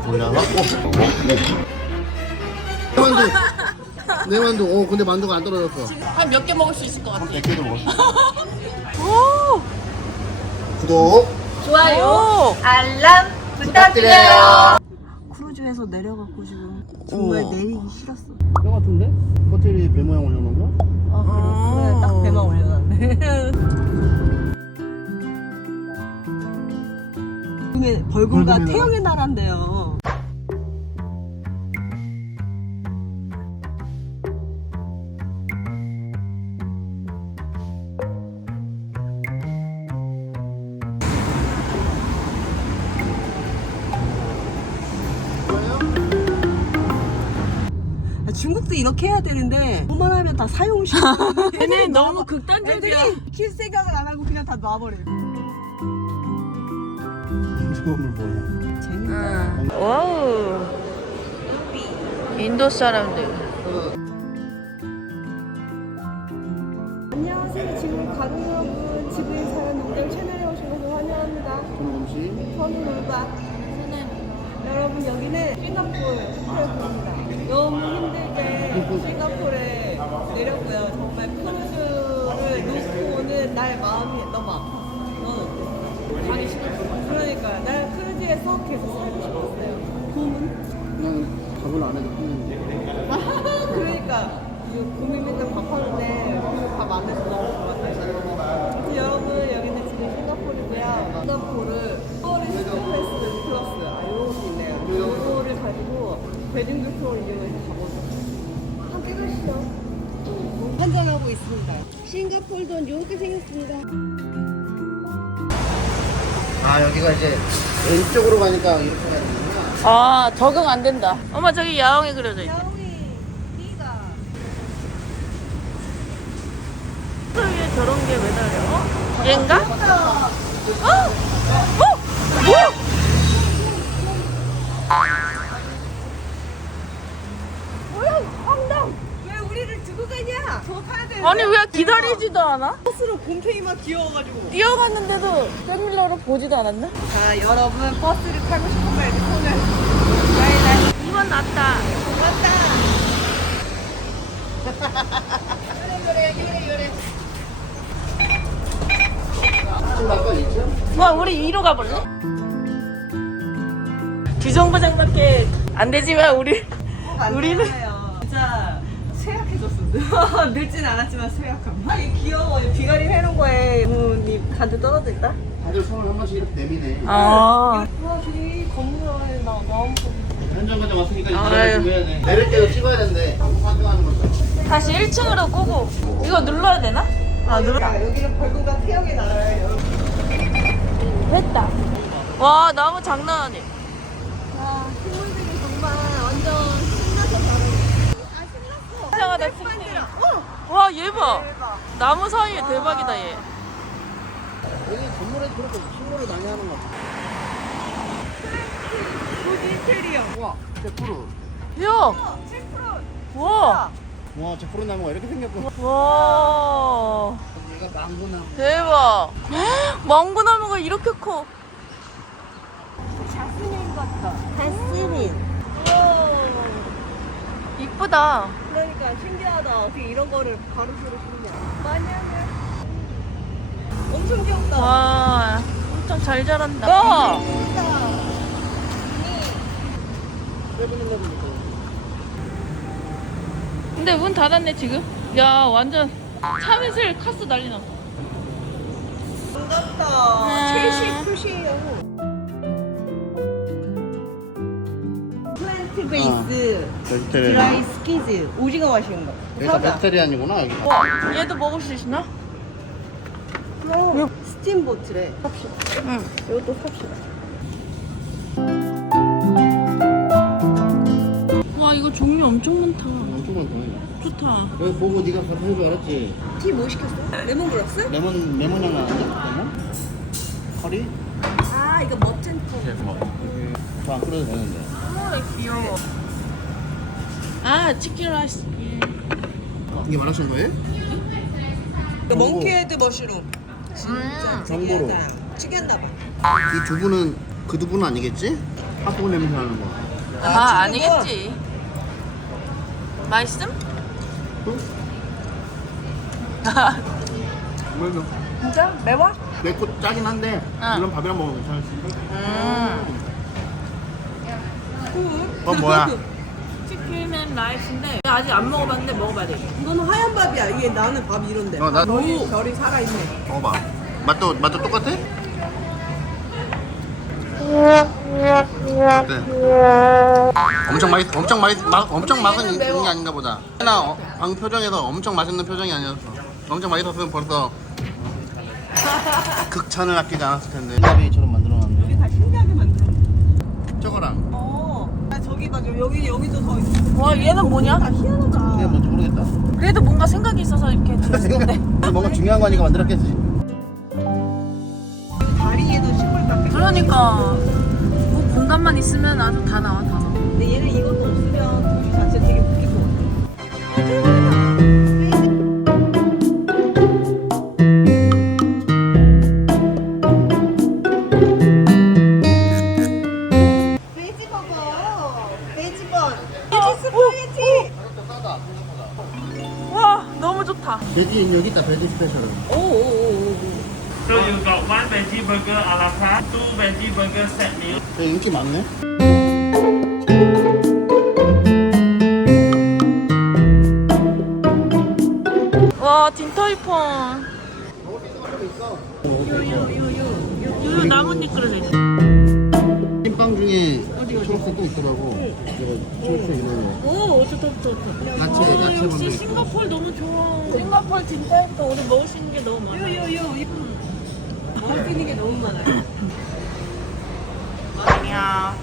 딱 돌려갖고 내 만두 내 만두 어 근데 만두가 안 떨어졌어 한 몇 개 먹을 수 있을 것 같아. 100개도 먹었어 오! 구독 좋아요. 알람 부탁드려요 크루즈에서 내려갖고 지금 정말. 내리기 싫었어. 뼈 같은데? 호텔이 배 모양 올려놓은 거? 아, 그래. 그래, 딱 배만 올려놨네. 이게 벌금과 벌금이나. 태영의 나라인데요. 중국도 이렇게 해야 되는데 그만하면 다 사용시. 얘네 너무 극단적이야. 애들이 킬 생각을 안 하고 그냥 다 놔버려. 처음을 보여 재밌다. 와우. 인도 사람들. 안녕하세요. 지금 가족 여러분, 지구인 사람 농장 채널에 오신 것을 환영합니다. 저는 음식 저는 놀바. 여러분 여기는 싱가포르 정말 크루즈를 놓고 오는 날 마음이 너무 아팠어요. 넌 어땠어? 가기 싫었어. 그러니까 난 크루즈에서 계속 살고 싶었어요. 봄은? 나는 밥을 안 해도 끊는데 그러니까 이 고민 맨 싱가포르도 이렇게 생겼습니다. 아 여기가 이제 왼쪽으로 가니까 이렇게 가야 되는구나 아, 적응 안 된다. 엄마 저기 야옹이 그려져 있다. 야옹이 B가 저 위에 저런 게왜 달려? 어? 얘인가? 어? 어? 뭐? 왜 아니 왜 기다리지도 않아? 버스로 곰탱이만 귀여워가지고. 뛰어갔는데도 백밀러를 보지도 않았나? 자 여러분 버스를 타고 싶으면 이렇게 손을 라이라이 이건 낫다. 왔다. 좀 아까 있죠? 와 우리 위로 가볼래? 규정부장밖에 안 되지만 우리 우리는 진짜 늙진 않았지만 쇠약함. 아이 귀여워. 이 비가리 해놓은 거에 문이 가득 떨어져 있다. 다들 손을 한 번씩 이렇게 내미네 아 와 저기 건물 안에 나 너무 현장까지 왔으니까 아유. 이제 준비해야 돼 내릴 때도 찍어야 되는데 아무 상관하는 거죠 다시 1층으로 끄고 이거 눌러야 되나? 아 눌러 야 여기는 벌금과 태영의 나라예요. 여러분. 했다 와 나무 장난 아니 와 친구들이 정말 완전 신나서 가는. 아 신났어. 이상하다 만들어. 어. 와얘봐 대박. 나무 사이에 대박이다 얘 여기 건물에 그렇게 식물을 많이 하는 거 같아 굿 인테리어. 와 제프루 야! 어. 와! 와 제프루 나무가 이렇게 생겼고 와! 얘가 망고나무 대박! 망고나무가 이렇게 커! 자스민 같다. 이쁘다. 그러니까 신기하다. 어떻게 이런 거를 가로수로 심냐. 마녀는 엄청 귀엽다. 와, 엄청 잘 자란다. 와! 귀엽다. 세븐일레븐 근데 문 닫았네, 지금. 야, 완전 참이슬 카스 난리 났어. 반갑다. 베이스 베지테리안 드라이 스키즈 오징어 마시는 거. 여기가 사자. 베지테리안이구나 여기 어, 얘도 먹을 수 있나? 그럼 스팀보트래. 삽시다. 응. 이것도 삽시다. 와, 이거 종류 엄청 많다. 엄청 보네 좋다. 여기 보고 네가 그거 할줄 알았지 티 뭐 시켰어? 레몬 그라스? 레몬 레몬 향 나는데? 레몬? 커리? 아 이거 멋진 거. 저안 끓여도 되는데 어, 귀여워. 아, 치킨 라이스. 이게 말하신 거예요? 이거 멍키헤드 머쉬룸. 진짜 음. 정보로. 특이한다 봐. 이 두부는 그 두부는 아니겠지? 핫도그 냄새 나는 거. 아, 아니겠지. 맛있음? 그래도 진짜? 매워? 맵고 짜긴 한데 응. 이런 밥이랑 먹으면 괜찮을 수 있어. 음. 어 뭐야? 치킨 앤 라이스인데 아직 안 먹어봤는데 먹어봐야 돼. 이거는 하얀 밥이야. 이게 나는 밥이 이런데. 어, 나- 별이, 별이 살아있네. 먹어봐. 맛도 맛도 똑같아? 어때? 엄청 맛있 엄청 맛있 맛 엄청 맛은 있는 게 아닌가 보다. 나 어, 방 표정에서 엄청 맛있는 표정이 아니었어. 엄청 맛있었으면 벌써 극찬을 아끼지 않았을 텐데. 밥이처럼 만들어놨네. 여기 다 신기하게 만들어. 저거랑 어. 아. 저 여기, 여기도 더 있어. 와, 얘는 뭐냐? 다 희한하다. 내가 뭔지 모르겠다. 그래도 뭔가 생각이 있어서 이렇게 들었는데. 뭔가 중요한 거니까 만들었겠지. 다리에도 식물 깎여. 그러니까 그 공간만 있으면 아주 다 나와, 다 나와. 근데 얘는 이것도 없으면 있다. 돼지 스페셜은. So you got one veggie burger a la carte, two veggie burger set meal. 되게 인기 많네. 와, 딘터이폰. 유유 나뭇잎 그릇에. 있더라고. 이거 초록색 이런 거. 오, 좋다, 좋다, 좋다. 야채 아, 야채 역시 있고. 싱가폴 너무 좋아. 싱가폴 딘터이폰 우리 먹을 수 있는 게 너무 많아. 요요요. 먹을 수 있는 게 너무 많아요. 아니야.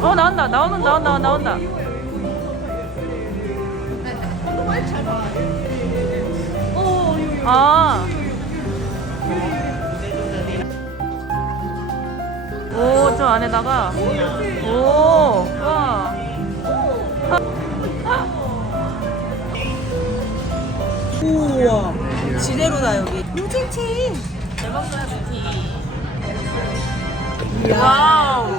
어 나온다 나오는 나온다 나온다. 아. 저 안에다가. 오, 와. 우와. 지대로다, 여기. 와우.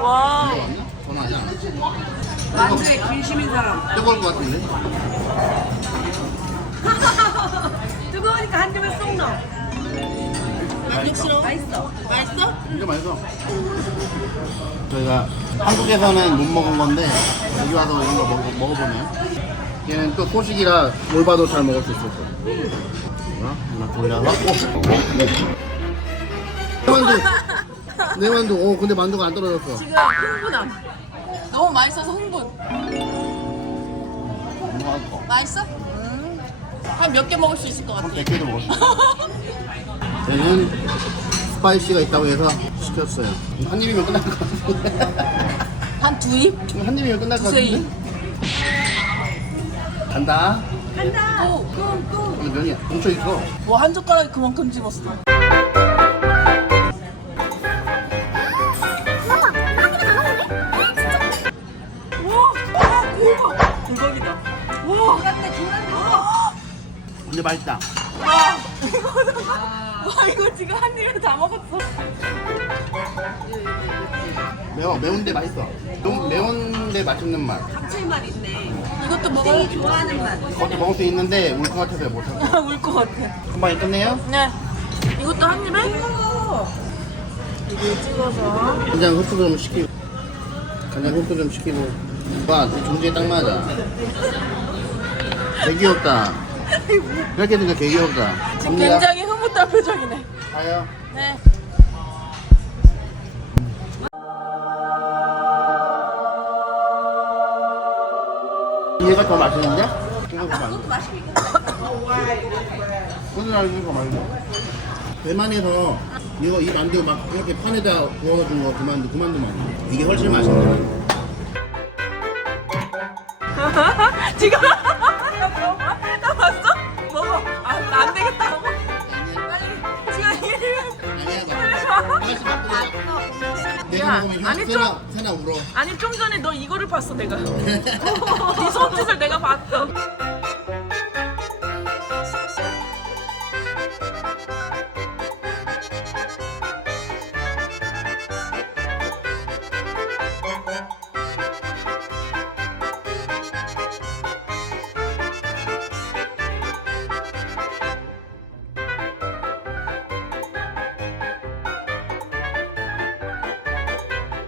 와우. 전화 아니야? 만두에 진심인 사람. 뜨거울 것 같은데? 뜨거우니까 한 입에 쏙 넣어. 맛있어? 맛있어? 맛있어? 진짜 맛있어. 저희가 한국에서는 못 먹은 건데 여기 와서 이런 거 먹어, 먹어보면 얘는 또 소식이라 뭘 봐도 잘 먹을 수 있을 거야. 자, 하나 돌려서 오! 내 만두! 내 만두! 오 근데 만두가 안 떨어졌어. 지금 흥분함. 너무 맛있어서 흥분. 엄마가 맛있어? 음. 한몇 개 먹을 수 있을 것 같아. 한 100개도 먹었어. 얘는 스파이시가 있다고 해서 시켰어요. 한 입이면 끝날 것 같은데. 한 두 입? 한 입이면 끝날 것 두세 같은데. 입? 간다. 또. 근데 면이 뭉쳐 있어. 와, 한 젓가락에 그만큼 집었어. 대박이다. 와, 근데 맛있다. 와, 이거 지금 한 입에 다 먹었어. 매워. 매운데 맛있어. 좀 매운데 맛있는 맛. 감칠맛 있네. 이것도 먹어요? 좋아하는 맛. 그것도 먹을 수 있는데 울 것 같아서 못 하고. 울것 같아. 한 방에 끝내요? 네. 이것도 한 입에? 이거 찍어서. 간장 흡수 좀 시키고. 간장 흡수 좀 시키고. 와, 존재에 딱 맞아. 개 귀엽다. 이렇게 되니까 개 귀엽다. 지금 굉 흐뭇한 표정이네. 가요. 네. 얘가 더 맛있는데? 이거 더 맛있어. 오늘 날 이거 더 맛있어. 대만에서 이거 이 만두 막 이렇게 판에다 구워서 준거 그 만두 그 만두만 이게 훨씬 맛있네. 야, 먹으면 아니, 현- 세나 세나 울어. 아니 좀 전에 너 이거를 봤어 내가. 이 손짓을 내가 봤어.